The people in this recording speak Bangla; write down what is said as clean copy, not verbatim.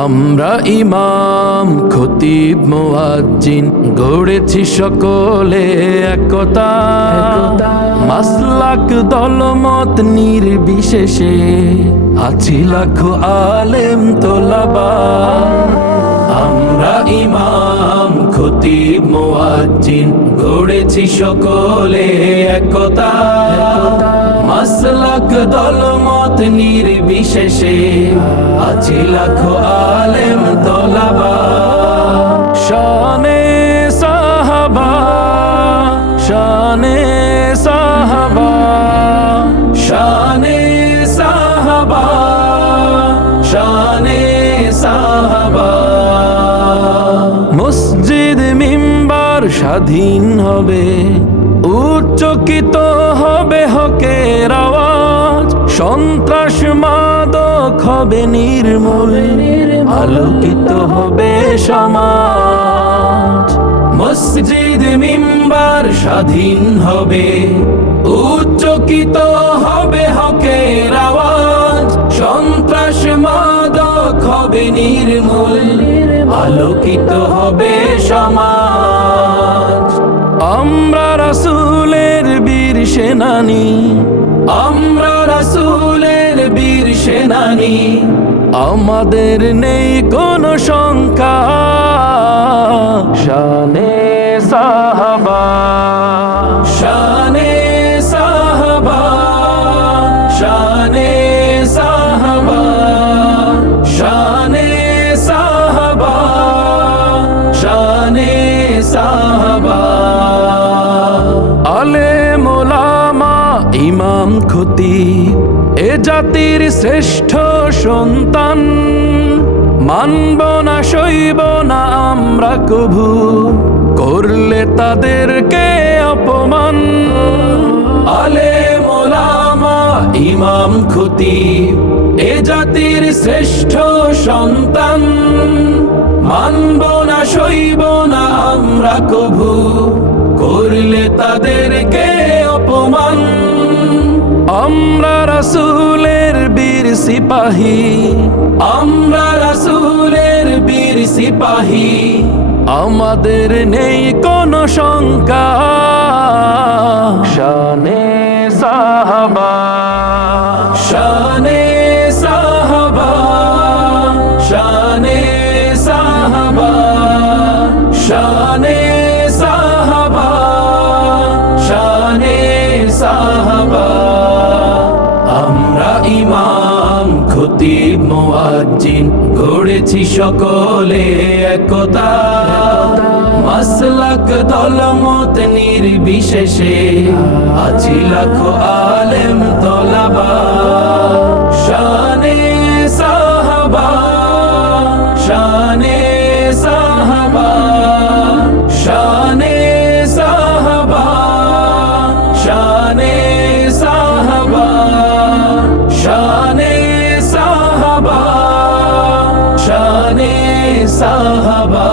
আমরা ইমাম খতিব মুয়াজ্জিন গড়েছি সকলে একতা, মাসলাক দলমত নির্বিশেষে আছি লাখো আলেম তোলাবা। আমরা ইমাম খতিব মুয়াজ্জিন গড়েছি সকলে একতা, মাসলাক দলমত নির্বিশেষে আছি লাখো আলেম তোলাবা। শানে সাহাবা, শানে সাহাবা, শানে সাহাবা, শানে সাহাবা। মসজিদ মিম্বার স্বাধীন হবে, উচ্চকিত হবে হকের আওয়াজ, সন্ত্রাস মাদক হবে নির্মূল, আলোকিত হবে সমাজ। মসজিদ মিম্বার স্বাধীন হবে, উচ্চকিত হবে হকের আওয়াজ, সন্ত্রাস মাদক হবে নির্মূল, আলোকিত হবে সমাজ। আমরা রাসূলের বীর সেনানী, আমরা রাসূলের বীর সেনানী, আমাদের নেই কোনো শঙ্কা। শানে সাহাবা, শানে সাহাবা, শানে সাহাবা, শানে সাহাবা, শানে সাহাবা। আলেম ওলামা ইমাম খতিব এ জাতির শ্রেষ্ঠ সন্তান, মানব না সইব না আমরা কভু করলে তাদেরকে অপমান। আলেম ওলামা ইমাম খতিব এ জাতির শ্রেষ্ঠ সন্তান, মানব না সইব না আমরা কভু করলে তাদেরকে অপমান। আমরা রাসূলের বীর সিপাহী, আমরা রাসূলের বীর সিপাহী, আমাদের নেই কোনো শঙ্কা। শানে সাহাবা, শানে সাহাবা, শানে সাহাবা, শানে সাহাবা, শানে সাহাবা। আমরা ইমাম খতিব মুয়াজ্জিন গড়েছি সকলে একতা, মাসলাক দলমত নির্বিশেষে আছি লাখো আলেম তোলাবা। শানে সাহাবা, শানে সাহাবা, শানে সাহাবা, শানে সাহাবা, শানে সাহাবা, শানে সাহাবা।